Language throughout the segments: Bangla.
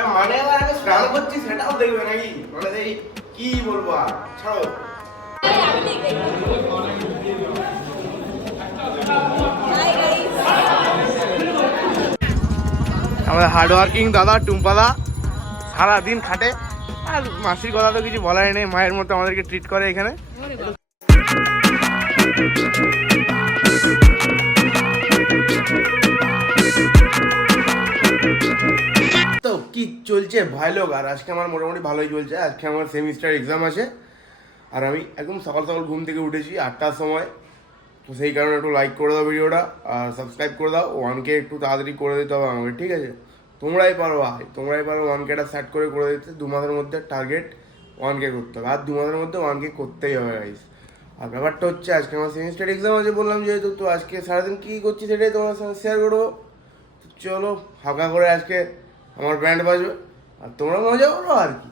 হ্যাঁ মানে আবার স্নান করছি, সেটাও দেখবে নাকি? মানে কি বলব আর? ছাড়ো। আমাদের হার্ডওয়ার্কিং দাদা টুম্পাদা সারাদিন খাটে। আর মাসির কথা তো কিছু বলার নেই, মায়ের মতো আমাদেরকে ট্রিট করে এখানে। কি চলছে? ভাই লোক। আর আজকে আমার মোটামুটি ভালোই চলছে। আজকে আমার সেমিস্টার এক্সাম আছে। আর আমি একদম সকাল সকাল ঘুম থেকে উঠেছি আটটার সময়। তো সেই কারণে একটু লাইক করে দাও ভিডিওটা আর সাবস্ক্রাইব করে দাও। ওয়ানকে একটু তাড়াতাড়ি করে দিতে হবে আমাকে, ঠিক আছে? তোমরাই পারো ভাই, তোমরাই পারো ওয়ানকেটা সেট করে করে দিতে। দু মাসের মধ্যে টার্গেট ওয়ানকে করতে হবে। আর দু মাসের মধ্যে ওয়ানকে করতেই হবে গাইস আর ব্যাপারটা হচ্ছে আজকে আমার সেমিস্টার এক্সাম আছে বললাম যেহেতু, তো আজকে সারাদিন কী করছি সেটাই তোমার সঙ্গে শেয়ার করব। চলো, হালকা করে আজকে আমার ব্যান্ড বাজবে আর তোমরা মজা করো আর কি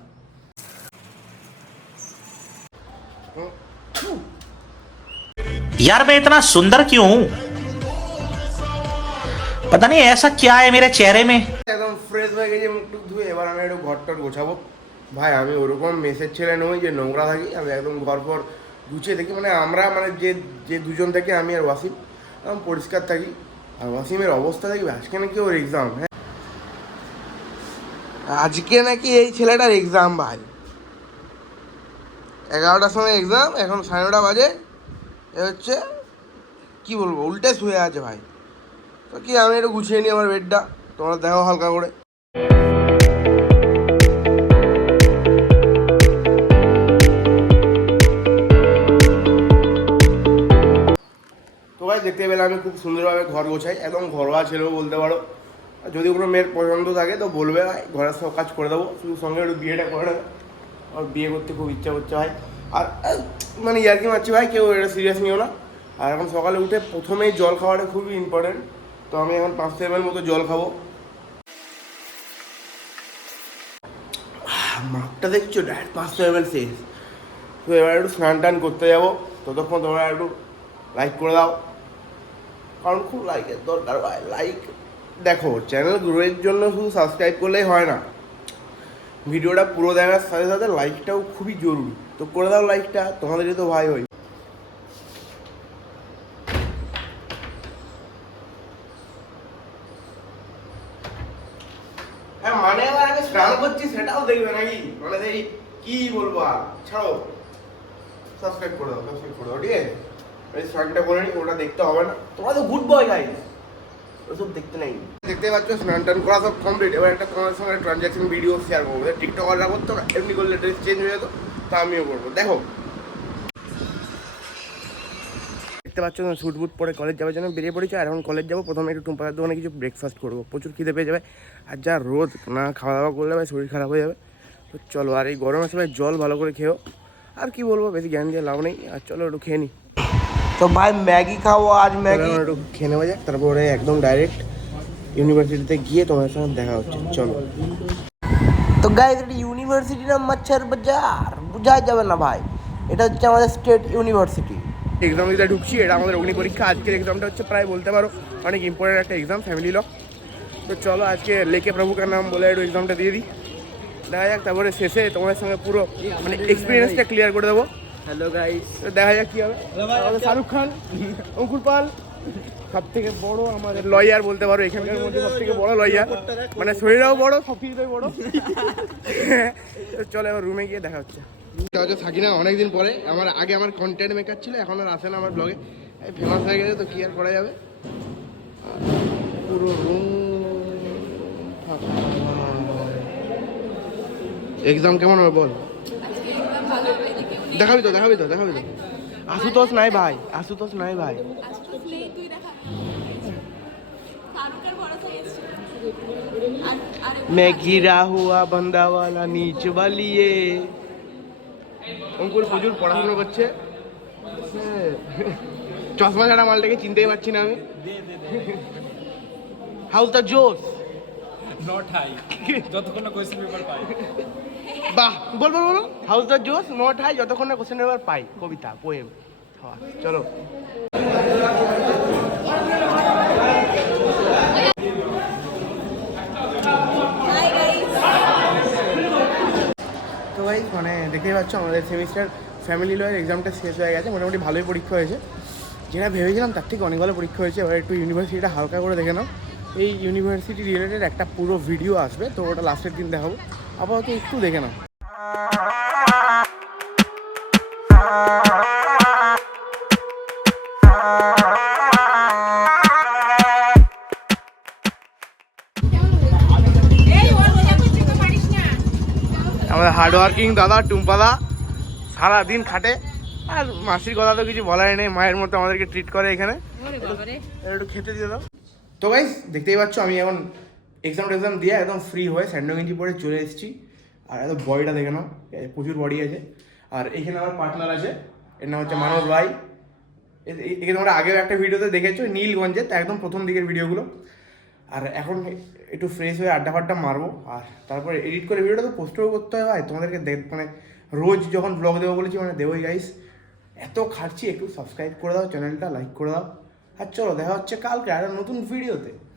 হুম। यार मैं इतना सुंदर क्यों हूं पता नहीं ऐसा क्या है मेरे चेहरे में একদম ফ্রেশ হয়ে গেছে মুখ টুক ধুয়ে এবার আমি একটু ঘর টর গোছাবো ভাই আমি ওরকম মেসের ছেলে নই যে নোংরা থাকি আমি একদম ঘর ফর গুছিয়ে দেখি মানে আমরা মানে যে যে দুজন থাকি আমি আর ওয়াসিম একদম পরিষ্কার থাকি আর ওয়াসিমের অবস্থা দেখবি আজকে নাকি ওর এক্সাম হ্যাঁ আজকে নাকি এই ছেলেটার এক্সাম ভাই। এগারোটার সময় এক্সাম এখন সাড়ে নটা বাজে। এ হচ্ছে, কি বলব, উল্টে শুয়ে আছে ভাই। তো কি, আমি একটু গুছিয়ে নিই আমার বেডটা তোমরা দেখো হালকা করে। তো ভাই, দেখতে পেলে আমি খুব সুন্দরভাবে ঘর গোছাই। একদম ঘরোয়া ছেলেও বলতে পারো। যদি কোনো মেয়ের পছন্দ থাকে তো বলবে ভাই ঘরের সব কাজ করে দেবো। শুধু সঙ্গে একটু বিয়েটা করে আমার বিয়ে করতে খুব ইচ্ছা করছে ভাই। আর মানে ইয়ার্কি মারছি ভাই, কেউ এটা সিরিয়াস নিও না। আর এখন সকালে উঠে প্রথমেই জল খাওয়াটা খুবই ইম্পর্টেন্ট তো আমি এখন পাঁচশো এম মতো জল খাব। মাপটা দেখছ? ডাইরেক্ট পাঁচশো এম শেষ। তো এবার একটু স্নান টান করতে যাব। ততক্ষণ তোমরা একটু লাইক করে দাও। কারণ খুব লাইকের দরকার ভাই। লাইক দেখো চ্যানেল গ্রোয়ের জন্য শুধু সাবস্ক্রাইব করলেই হয় না। ভিডিওটা পুরো দেখার সাথে সাথে লাইকটাও খুবই জরুরি। তো করে দাও লাইকটা তোমাদেরই তো ভাই হই। হ্যাঁ মানে আবার আগে স্নান করছি, সেটাও দেখবে নাকি? মানে এই কি বলব আর? ছাড়ো। সাবস্ক্রাইব করে দাও সাবস্ক্রাইব করে দাও, ঠিক আছে? স্নানটা করে ওটা দেখতে হবে না। তোমরা তো গুড বয় ওসব দেখতে নাই। দেখতে পাচ্ছ, স্নান টান করা সব কমপ্লিট এবার একটা তোমার সঙ্গে ট্রানজ্যাকশন ভিডিও শেয়ার করব। টিকটকাররা করতো না এমনি করলে ড্রেস চেঞ্জ হয়ে যেত, তা আমিও করব। দেখো। দেখতে পাচ্ছ স্যুট বুট পরে কলেজ যাওয়ার জন্য বেরিয়ে পড়েছি, আর এখন কলেজ যাব। প্রথমে একটু টুম্পাদার দোকানে কিছু ব্রেকফাস্ট করব। প্রচুর খিদে পেয়ে যাবে, আর যা রোদ, না খাওয়া দাওয়া করলে ভাই শরীর খারাপ হয়ে যাবে। তো চলো, আর এই গরমের সময় জল ভালো করে খেও আর কি বলব, বেশি জ্ঞান দিয়ে লাভ নেই। আর চলো, একটু খেয়ে নিই তো ভাই ম্যাগি খাব আজ ম্যাগি। একটু খেয়ে নেওয়া যাক তারপরে একদম ডাইরেক্ট ইউনিভার্সিটিতে গিয়ে তোমার সঙ্গে দেখা হচ্ছে। চলো। তো গাইজ এটা ইউনিভার্সিটি না মাচ্ছার বাজার? বোঝাই যাবে না ভাই। এটা হচ্ছে আমাদের স্টেট ইউনিভার্সিটি এক্সাম দিতে ঢুকছি এটা আমাদের অগ্নি পরীক্ষা। আজকের এক্সামটা হচ্ছে প্রায় বলতে পারো অনেক ইম্পর্টেন্ট একটা এক্সাম ফ্যামিলি ল তো চলো আজকে লেকে প্রভুকার নাম বলে একটু এক্সামটা দিয়ে দিই। দেখা যাক তারপরে শেষে তোমাদের সঙ্গে পুরো মানে এক্সপিরিয়েন্সটা ক্লিয়ার করে দেবো। হ্যালো গাইস দেখা যাক কি হবে। আমাদের শাহরুখ খান অঙ্কুর পাল সব থেকে বড় আমাদের লয়ার বলতে পারো এখানকার মধ্যে সব থেকে বড় লয়ার। মানে শরীরও বড় সব কিছুতেই বড়। তো চলো এবার রুমে গিয়ে দেখা হচ্ছে। হচ্ছে থাকি না অনেকদিন পরে। আমার আগে আমার কন্টেন্ট মেকার ছিল এখন আর আসে না আমার ব্লগে ফেমাস হয়ে গেছে তো কি আর করা যাবে? পুরো রুম এক্সাম কেমন হবে বল? দেখাবি তো দেখাবি তো দেখাবি তো আশুতোষ নাই ভাই আশুতোষ নাই ভাই আশুতোষ নেই, তুই দেখা। ফারুকের ভরসায় এসছে। আর- আরে मैं गिरा हुआ बंदा वाला नीच वाली ये অঙ্কুর প্রচুর পড়াশোনা করছে হ্যাঁ। চশমা ছাড়া মালটাকে চিনতেই পারছি না আমি how's the josh not high যতক্ষণ না কোয়েশ্চেন পেপার পাই বাহ বল বল বল হাউস দ্য জোস নট হাই যতক্ষণ না কোশ্চেন পেপার পাই কবিতা পোয়েম চলো। Guys. গাইজ মানে দেখতেই পাচ্ছ আমাদের সেমিস্টার ফ্যামিলি লয়ের এক্সামটা শেষ হয়ে গেছে মোটামুটি ভালোই পরীক্ষা হয়েছে। যেটা ভেবেছিলাম তার থেকে অনেক ভালো পরীক্ষা হয়েছে এবার একটু ইউনিভার্সিটিটা হালকা করে দেখে নাও। এই ইউনিভার্সিটি রিলেটেড একটা পুরো ভিডিও আসবে তো ওটা লাস্টের দিন দেখাবো। আপাতত একটু দেখে নাও। আমাদের হার্ডওয়ার্কিং দাদা টুম্পাদা সারাদিন খাটে। আর মাসির কথা তো কিছু বলার নেই মায়ের মতো আমাদেরকে ট্রিট করে এখানে। একটু খেতে দিয়ে দাও। তো গাইস দেখতেই পাচ্ছ আমি এখন এক্সাম টেক্সাম দিয়ে একদম ফ্রি হয়ে স্যান্ডো গেঞ্জি পরে চলে এসেছি। আর এত বডিটা দেখে নাও প্রচুর বডি আছে। আর এখানে আমার পার্টনার আছে এর নাম হচ্ছে মানব ভাই। এ- এ- একে তোমরা আগেও একটা ভিডিওতে দেখেছ নীলগঞ্জে তা একদম প্রথম দিকের ভিডিওগুলো আর এখন একটু ফ্রেশ হয়ে আড্ডা ফাড্ডা মারবো আর তারপরে এডিট করে ভিডিওটা তো পোস্টও করতে হয় ভাই। তোমাদেরকে দেখ মানে রোজ যখন ব্লগ দেবো বলেছি মানে দেবোই গাইস এত খাচ্ছি একটু সাবস্ক্রাইব করে দাও চ্যানেলটা লাইক করে দাও। আর চলো দেখা হচ্ছে কালকে আর একটা নতুন ভিডিওতে